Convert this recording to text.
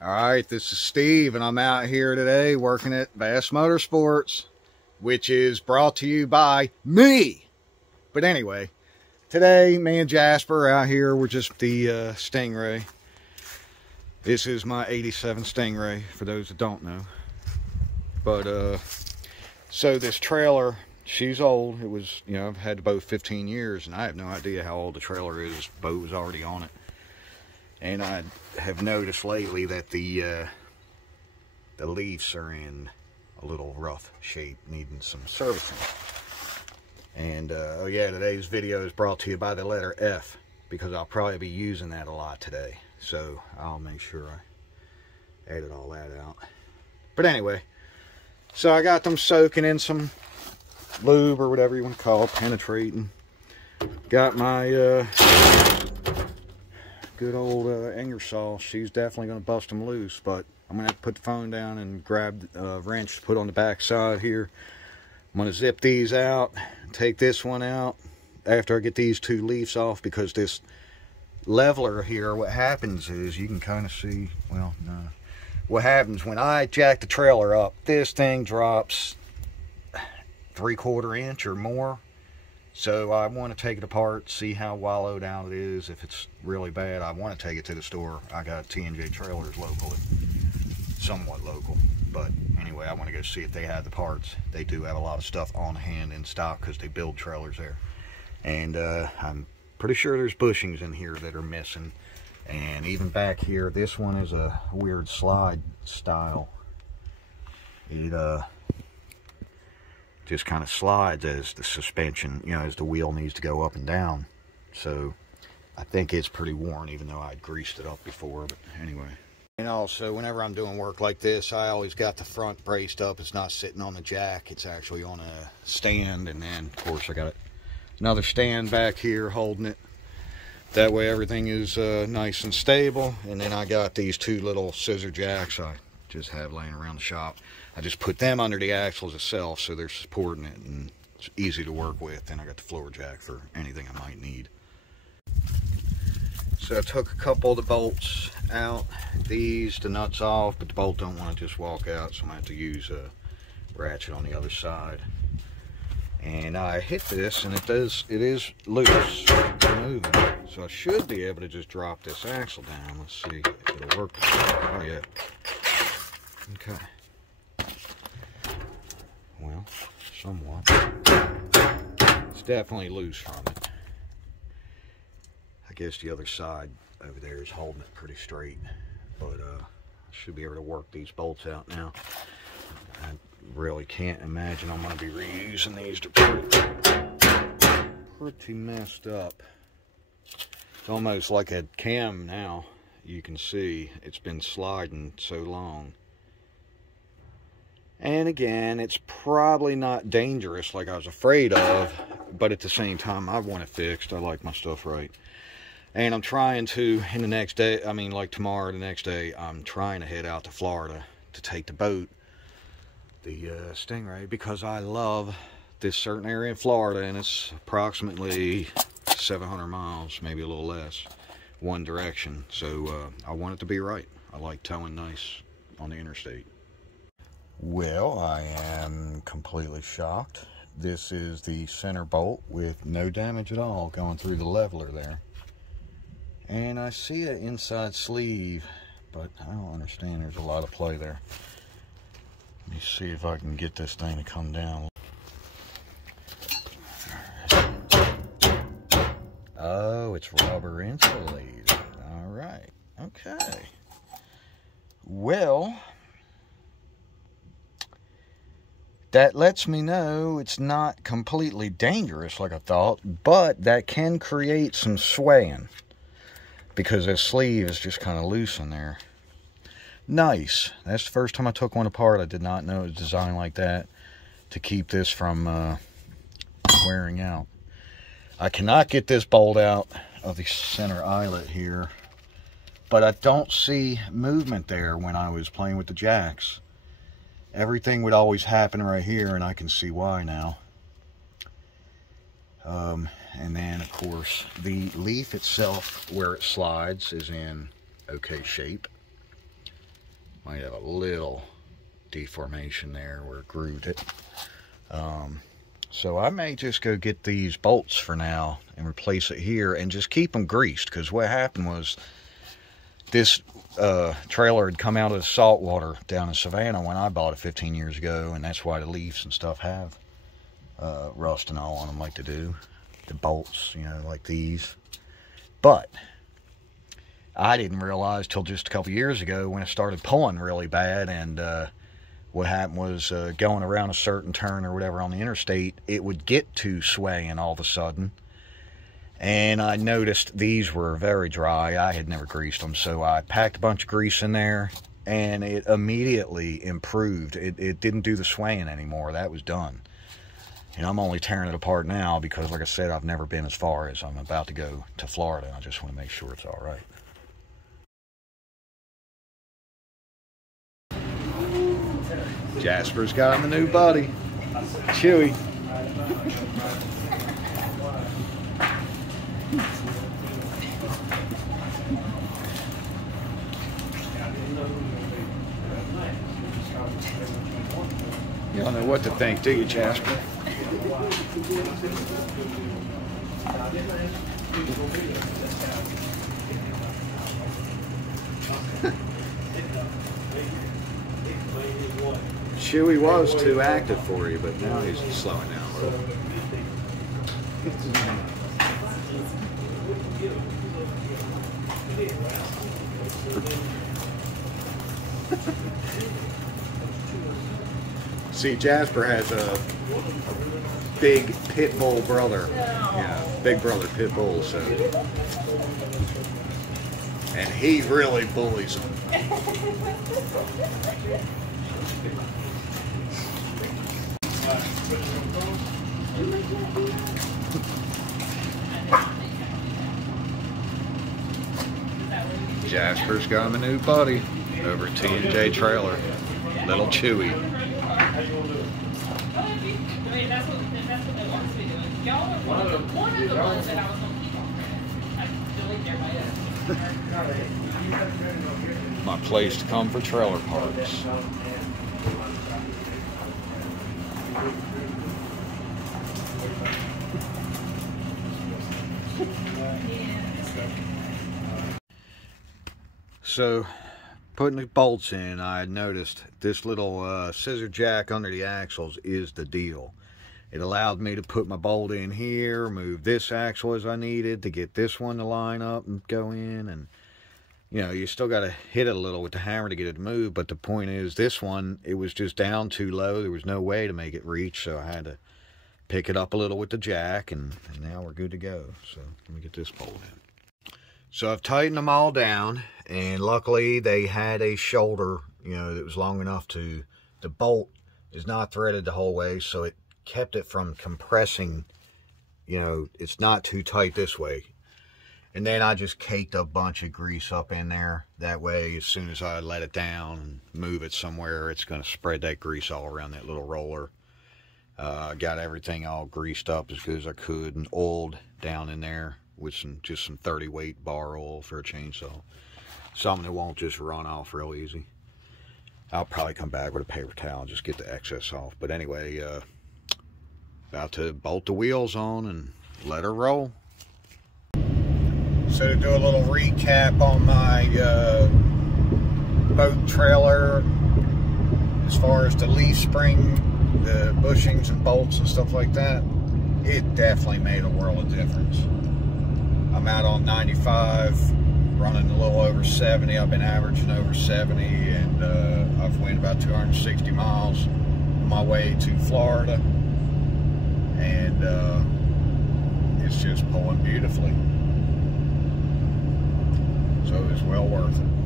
All right, this is Steve, and I'm out here today working at Bass Motorsports, which is brought to you by me. But anyway, today, me and Jasper are out here. We're just the Stingray. This is my 87 Stingray, for those that don't know. But, so this trailer, she's old. It was, you know, I've had the boat 15 years, and I have no idea how old the trailer is. The boat was already on it. And I have noticed lately that the leaves are in a little rough shape, needing some servicing. And oh yeah, today's video is brought to you by the letter F, because I'll probably be using that a lot today. So I'll make sure I edit all that out. But anyway, so I got them soaking in some lube or whatever you want to call it, penetrating. Got my good old Ingersoll. She's definitely going to bust them loose, but I'm going to have to put the phone down and grab a wrench to put on the back side here. I'm going to zip these out, take this one out after I get these two leaves off, because this leveler here, what happens is, you can kind of see, well, no. What happens when I jack the trailer up, this thing drops 3/4 inch or more. So I want to take it apart, see how wallowed out it is. If it's really bad, I want to take it to the store. I got TNJ trailers locally, somewhat local. But anyway, I want to go see if they have the parts. They do have a lot of stuff on hand in stock because they build trailers there. And I'm pretty sure there's bushings in here that are missing. And even back here, this one is a weird slide style. It just kind of slides as the suspension, you know, as the wheel needs to go up and down. So I think it's pretty worn, even though I'd greased it up before. But anyway. And also, whenever I'm doing work like this, I always got the front braced up. It's not sitting on the jack. It's actually on a stand. And then, of course, I got another stand back here holding it. That way everything is nice and stable. And then I got these two little scissor jacks I just have laying around the shop. I just put them under the axles itself, so they're supporting it and it's easy to work with. Then I got the floor jack for anything I might need. So I took a couple of the bolts out, the nuts off, but the bolt don't want to just walk out, so I'm going to have to use a ratchet on the other side. And I hit this, and it is loose, moving. So I should be able to just drop this axle down. Let's see if it'll work. Oh yeah. Okay. Well, somewhat. It's definitely loose from it. I guess the other side over there is holding it pretty straight. But I should be able to work these bolts out now. I really can't imagine I'm going to be reusing these. They're pretty messed up. It's almost like a cam now. You can see it's been sliding so long. And again, it's probably not dangerous like I was afraid of, but at the same time, I want it fixed. I like my stuff right. And I'm trying to, in the next day, I mean like tomorrow, the next day, I'm trying to head out to Florida to take the boat, the Stingray, because I love this certain area in Florida, and it's approximately 700 miles, maybe a little less, one direction. So I want it to be right. I like towing nice on the interstate. Well, I am completely shocked. This is the center bolt with no damage at all going through the leveler there. And I see an inside sleeve, but I don't understand. There's a lot of play there. Let me see if I can get this thing to come down. Oh, it's rubber insulated. All right. Okay. Well, that lets me know it's not completely dangerous like I thought, but that can create some swaying because this sleeve is just kind of loose in there. Nice. That's the first time I took one apart. I did not know it was designed like that to keep this from wearing out. I cannot get this bolt out of the center eyelet here, but I don't see movement there when I was playing with the jacks. Everything would always happen right here, and I can see why now. And then, of course, the leaf itself, where it slides, is in okay shape. Might have a little deformation there where it grooved it. So I may just go get these bolts for now and replace it here and just keep them greased, because what happened was this trailer had come out of the salt water down in Savannah when I bought it 15 years ago, and that's why the leaves and stuff have rust and all on them like they do. The bolts, you know, like these. But I didn't realize till just a couple years ago when it started pulling really bad, and what happened was going around a certain turn or whatever on the interstate, it would get to swaying all of a sudden. And I noticed these were very dry. I had never greased them, so I packed a bunch of grease in there, and it immediately improved. It didn't do the swaying anymore. That was done. And I'm only tearing it apart now because, like I said, I've never been as far as I'm about to go to Florida. I just want to make sure it's all right. Jasper's got him a new buddy, Chewy. You don't know what to think, do you, Jasper? Chewy was too active for you, but now he's slowing down a little. See, Jasper has a big pit bull brother. Yeah, big brother pit bull, so. And he really bullies him. Jasper's got him a new buddy over at TNJ trailer, little Chewy. My place to come for trailer parks. So, putting the bolts in, I noticed this little scissor jack under the axles is the deal. It allowed me to put my bolt in here, move this axle as I needed to get this one to line up and go in. And, you know, you still got to hit it a little with the hammer to get it to move. But the point is, this one, it was just down too low. There was no way to make it reach, so I had to pick it up a little with the jack, and now we're good to go. So, let me get this bolt in. So, I've tightened them all down, and luckily they had a shoulder, you know, that was long enough to, the bolt is not threaded the whole way, so it kept it from compressing, you know, it's not too tight this way. And then I just caked a bunch of grease up in there. That way, as soon as I let it down and move it somewhere, it's going to spread that grease all around that little roller. Got everything all greased up as good as I could and oiled down in there with just some 30 weight bar oil for a chainsaw. Something that won't just run off real easy. I'll probably come back with a paper towel and just get the excess off. But anyway, about to bolt the wheels on and let her roll. So to do a little recap on my boat trailer, as far as the leaf spring, the bushings and bolts and stuff like that, it definitely made a world of difference. I'm out on 95, running a little over 70. I've been averaging over 70, and I've went about 260 miles on my way to Florida, and it's just pulling beautifully. So it was well worth it.